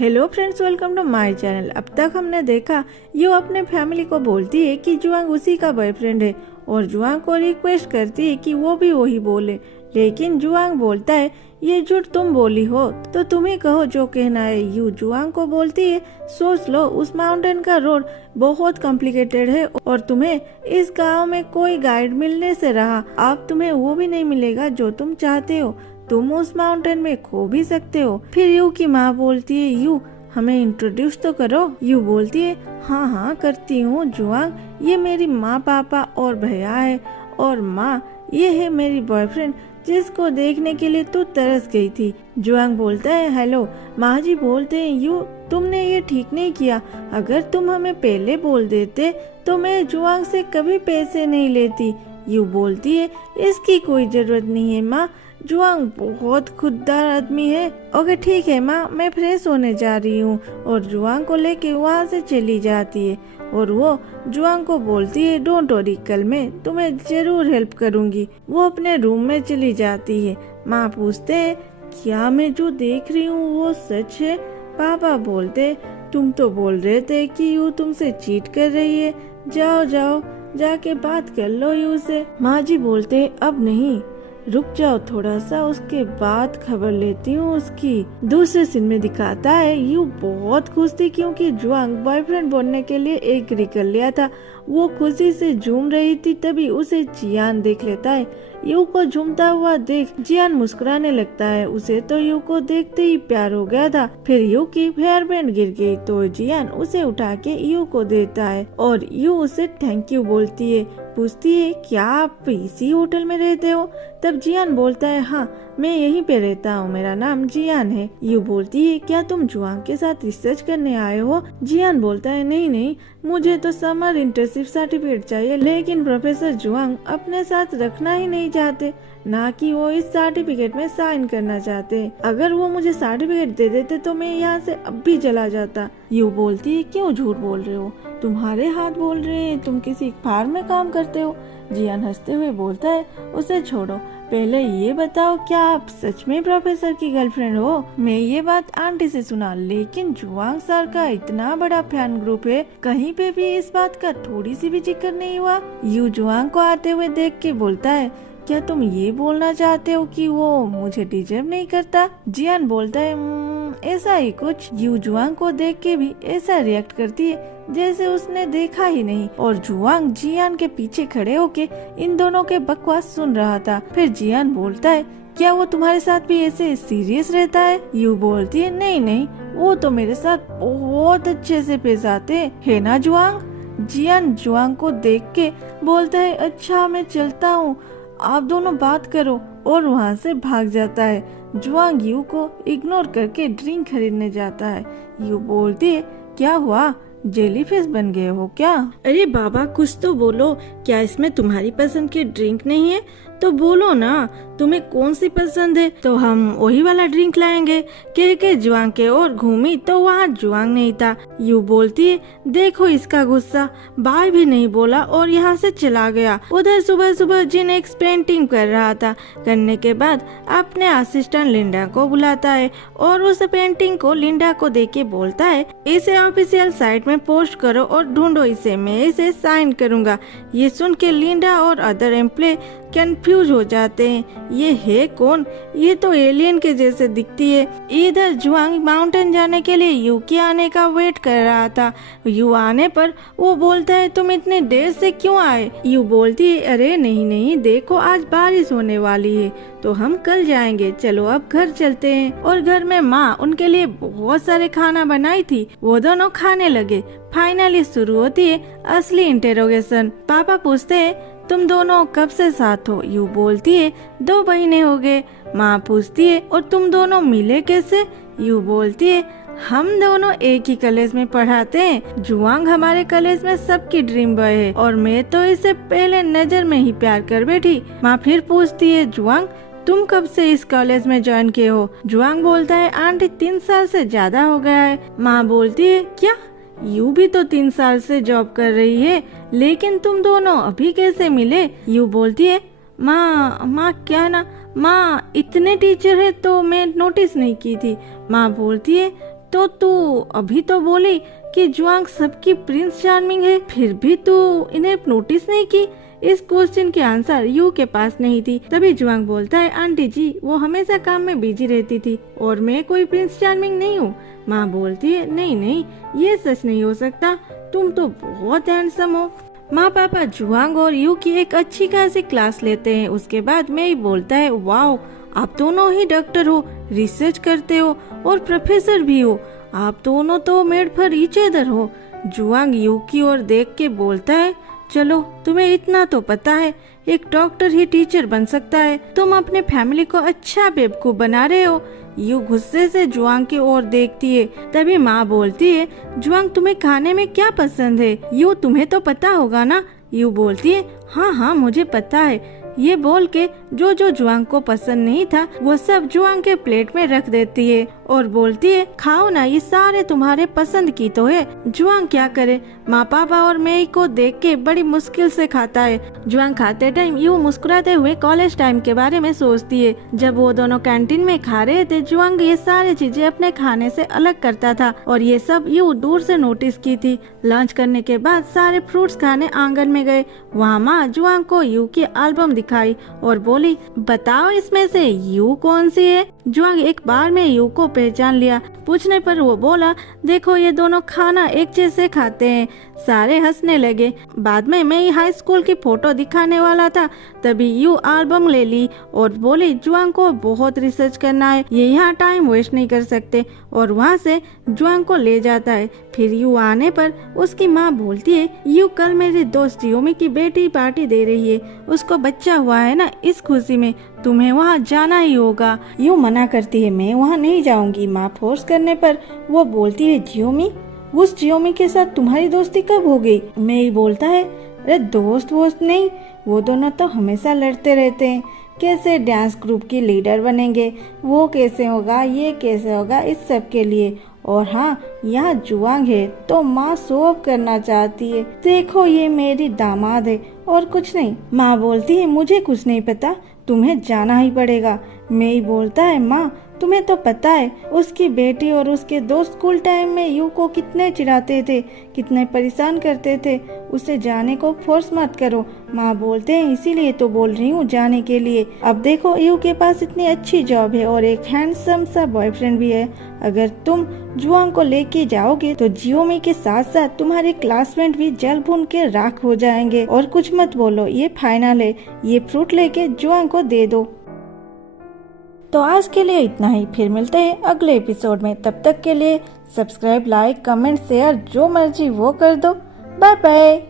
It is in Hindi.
Hello friends, welcome to my channel. अब तक हमने देखा यू अपने फैमिली को बोलती है कि जुआंग उसी का बॉयफ्रेंड है और जुआंग को रिक्वेस्ट करती है कि वो भी वही बोले, लेकिन जुआंग बोलता है ये झूठ तुम बोली हो तो तुम ही कहो जो कहना है। यू जुआंग को बोलती है सोच लो, उस माउंटेन का रोड बहुत कॉम्प्लिकेटेड है और तुम्हें इस गांव में कोई गाइड मिलने से रहा, अब तुम्हें वो भी नहीं मिलेगा जो तुम चाहते हो। तुम उस माउंटेन में खो भी सकते हो। फिर यू की माँ बोलती है यू हमें इंट्रोड्यूस तो करो। यू बोलती है हाँ हाँ करती हूँ जुआंग, ये मेरी माँ पापा और भैया है और माँ ये है मेरी बॉयफ्रेंड जिसको देखने के लिए तू तरस गई थी। जुआंग बोलता है हेलो। माँ जी बोलते हैं यू तुमने ये ठीक नहीं किया, अगर तुम हमें पहले बोल देते तो मैं जुआंग से कभी पैसे नहीं लेती। यू बोलती है इसकी कोई जरूरत नहीं है माँ, जुआंग बहुत खुददार आदमी है। ओके ठीक है माँ, मैं फ्रेश होने जा रही हूँ और जुआंग को लेके वहाँ से चली जाती है और वो जुआंग को बोलती है डोंट वरी, कल मैं तुम्हें जरूर हेल्प करूँगी। वो अपने रूम में चली जाती है। माँ पूछते है क्या मैं जो देख रही हूँ वो सच है? पापा बोलते तुम तो बोल रहे थे कि यू तुमसे चीट कर रही है, जाओ जाओ जाके बात कर लो यू से। माँ जी बोलते अब नहीं, रुक जाओ थोड़ा सा, उसके बाद खबर लेती हूँ उसकी। दूसरे सीन में दिखाता है यू बहुत खुश थी क्योंकि जुआंग बॉयफ्रेंड बनने के लिए एग्री कर लिया था। वो खुशी से झूम रही थी, तभी उसे जियान देख लेता है। यू को झूमता हुआ देख जियान मुस्कुराने लगता है। उसे तो यू को देखते ही प्यार हो गया था। फिर यू की हेयर बैंड गिर गई तो जियान उसे उठा के यू को देता है और यू उसे थैंक यू बोलती है। पूछती है क्या आप इसी होटल में रहते हो? तब जियान बोलता है हाँ मैं यहीं पे रहता हूँ, मेरा नाम जियान है। यू बोलती है क्या तुम जुआंग के साथ रिसर्च करने आए हो? जियान बोलता है नहीं नहीं, मुझे तो समर इंटर्नशिप सर्टिफिकेट चाहिए, लेकिन प्रोफेसर जुआंग अपने साथ रखना ही नहीं चाहते, ना कि वो इस सर्टिफिकेट में साइन करना चाहते। अगर वो मुझे सर्टिफिकेट दे देते तो मैं यहाँ से अब भी चला जाता। यू बोलती है क्यों झूठ बोल रहे हो, तुम्हारे हाथ बोल रहे हैं, तुम किसी फार्म में काम करते हो। जियान हंसते हुए बोलता है उसे छोड़ो, पहले ये बताओ क्या आप सच में प्रोफेसर की गर्लफ्रेंड हो? मैं ये बात आंटी से सुना, लेकिन जुआंग सर का इतना बड़ा फैन ग्रुप है, कहीं पे भी इस बात का थोड़ी सी भी जिक्र नहीं हुआ। यू जुआंग को आते हुए देख के बोलता है क्या तुम ये बोलना चाहते हो कि वो मुझे डिजर्व नहीं करता? जियान बोलता है ऐसा ही कुछ। यू जुआंग को देख के भी ऐसा रिएक्ट करती है जैसे उसने देखा ही नहीं और जुआंग जियान के पीछे खड़े होके इन दोनों के बकवास सुन रहा था। फिर जियान बोलता है क्या वो तुम्हारे साथ भी ऐसे सीरियस रहता है? यू बोलती है नहीं नहीं, वो तो मेरे साथ बहुत अच्छे से पेश आते है ना जुआंग? जियान जुआंग को देख के बोलता है अच्छा मैं चलता हूँ, आप दोनों बात करो, और वहाँ से भाग जाता है। जुआंग यू को इग्नोर करके ड्रिंक खरीदने जाता है। यू बोलती है क्या हुआ, जेलीफिश बन गए हो क्या? अरे बाबा कुछ तो बोलो, क्या इसमें तुम्हारी पसंद की ड्रिंक नहीं है? तो बोलो ना तुम्हें कौन सी पसंद है तो हम वही वाला ड्रिंक लाएंगे। कह के जुआंग के और घूमी तो वहाँ जुआंग नहीं था। यू बोलती है देखो इसका गुस्सा, बाय भी नहीं बोला और यहाँ से चला गया। उधर सुबह सुबह जिन एक पेंटिंग कर रहा था, करने के बाद अपने असिस्टेंट लिंडा को बुलाता है और उस पेंटिंग को लिंडा को दे के बोलता है इसे ऑफिशियल साइट में पोस्ट करो और ढूंढो इसे, मैं इसे साइन करूँगा। ये सुन के लिंडा और अदर एम्प्लॉय कंफ्यूज हो जाते हैं, ये है कौन, ये तो एलियन के जैसे दिखती है। इधर जुआंग माउंटेन जाने के लिए यू के आने का वेट कर रहा था। यू आने पर वो बोलता है तुम इतने देर से क्यों आए? यू बोलती है अरे नहीं नहीं, देखो आज बारिश होने वाली है तो हम कल जाएंगे, चलो अब घर चलते हैं। और घर में माँ उनके लिए बहुत सारे खाना बनाई थी, वो दोनों खाने लगे। फाइनली शुरू होती है असली इंटेरोगेशन। पापा पूछते हैं तुम दोनों कब से साथ हो? यू बोलती है 2 महीने हो गए। माँ पूछती है और तुम दोनों मिले कैसे? यू बोलती है हम दोनों एक ही कॉलेज में पढ़ाते हैं, जुआंग हमारे कॉलेज में सबकी ड्रीम बॉय है और मैं तो इसे पहले नजर में ही प्यार कर बैठी। माँ फिर पूछती है जुआंग तुम कब से इस कॉलेज में ज्वाइन किए हो? जुआंग बोलता है आंटी 3 साल से ज्यादा हो गया है। माँ बोलती है क्या, यू भी तो 3 साल से जॉब कर रही है, लेकिन तुम दोनों अभी कैसे मिले? यू बोलती है माँ क्या ना, माँ इतने टीचर है तो मैं नोटिस नहीं की थी। माँ बोलती है तो तू अभी तो बोली कि जुआंग सबकी प्रिंस चार्मिंग है, फिर भी तू इन्हें नोटिस नहीं की। इस क्वेश्चन की आंसर यू के पास नहीं थी। तभी जुआंग बोलता है, आंटी जी वो हमेशा काम में बिजी रहती थी और मैं कोई प्रिंस चार्मिंग नहीं हूँ। माँ बोलती है, नहीं नहीं ये सच नहीं हो सकता, तुम तो बहुत हैंडसम हो। माँ पापा जुआंग और यू की एक अच्छी खासी क्लास लेते हैं। उसके बाद मेई बोलता है, वाओ आप दोनों ही डॉक्टर हो, रिसर्च करते हो और प्रोफेसर भी हो, आप दोनों तो मेड फॉर ईच अदर हो। जुआंग यू की ओर देख के बोलता है, चलो तुम्हें इतना तो पता है एक डॉक्टर ही टीचर बन सकता है, तुम अपने फैमिली को अच्छा बेवकूफ बना रहे हो। यू गुस्से से जुआंग की ओर देखती है। तभी माँ बोलती है, जुआंग तुम्हें खाने में क्या पसंद है? यू तुम्हें तो पता होगा ना। यू बोलती है, हाँ हाँ मुझे पता है। ये बोल के जो जो जुआंग को पसंद नहीं था वो सब जुआंग के प्लेट में रख देती है और बोलती है, खाओ ना, ये सारे तुम्हारे पसंद की तो है। जुआंग क्या करे, माँ पापा और मेई को देख के बड़ी मुश्किल से खाता है। जुआंग खाते टाइम यू मुस्कुराते हुए कॉलेज टाइम के बारे में सोचती है। जब वो दोनों कैंटीन में खा रहे थे, जुआंग ये सारी चीजें अपने खाने से अलग करता था और ये सब यू दूर से नोटिस की थी। लंच करने के बाद सारे फ्रूट्स खाने आंगन में गए। वहाँ माँ जुआंग को यू की एल्बम दिखाई और बोली, बताओ इसमें से यू कौन सी है? जुआंग एक बार में यू को पहचान लिया। पूछने पर वो बोला, देखो ये दोनों खाना एक जैसे खाते हैं। सारे हंसने लगे। बाद में मैं हाई स्कूल की फोटो दिखाने वाला था, तभी यू एल्बम ले ली और बोली, जुआंग को बहुत रिसर्च करना है, ये यहाँ टाइम वेस्ट नहीं कर सकते, और वहाँ से जुआंग को ले जाता है। फिर यू आने पर उसकी माँ बोलती है, यू कल मेरी दोस्त जियोमी की बेटी पार्टी दे रही है, उसको बच्चा हुआ है ना, इस खुशी में तुम्हें वहाँ जाना ही होगा। यू मना करती है, मैं वहाँ नहीं जाऊंगी। माँ फोर्स करने पर वो बोलती है, जियोमी उस जियोमी के साथ तुम्हारी दोस्ती कब हो गई? मेई बोलता है, अरे दोस्त वोस्त नहीं, वो दोनों तो हमेशा लड़ते रहते हैं, कैसे डांस ग्रुप की लीडर बनेंगे, वो कैसे होगा, ये कैसे होगा, इस सब के लिए। और हाँ, यहाँ जुआंग है तो माँ शो ऑफ करना चाहती है, देखो ये मेरी दामाद है और कुछ नहीं। माँ बोलती है, मुझे कुछ नहीं पता, तुम्हें जाना ही पड़ेगा। मेई बोलता है, माँ तुम्हें तो पता है उसकी बेटी और उसके दोस्त स्कूल टाइम में यू को कितने चिढ़ाते थे, कितने परेशान करते थे, उसे जाने को फोर्स मत करो। माँ बोलते हैं, इसीलिए तो बोल रही हूँ जाने के लिए। अब देखो यू के पास इतनी अच्छी जॉब है और एक हैंडसम सा बॉयफ्रेंड भी है, अगर तुम जुआंग को लेके जाओगे तो जियोमी के साथ साथ तुम्हारे क्लासमेट भी जल भून के राख हो जाएंगे। और कुछ मत बोलो, ये फाइनल है, ये फ्रूट लेके जुआंग को दे दो। तो आज के लिए इतना ही, फिर मिलते हैं अगले एपिसोड में। तब तक के लिए सब्सक्राइब, लाइक, कमेंट, शेयर जो मर्जी वो कर दो। Bye bye.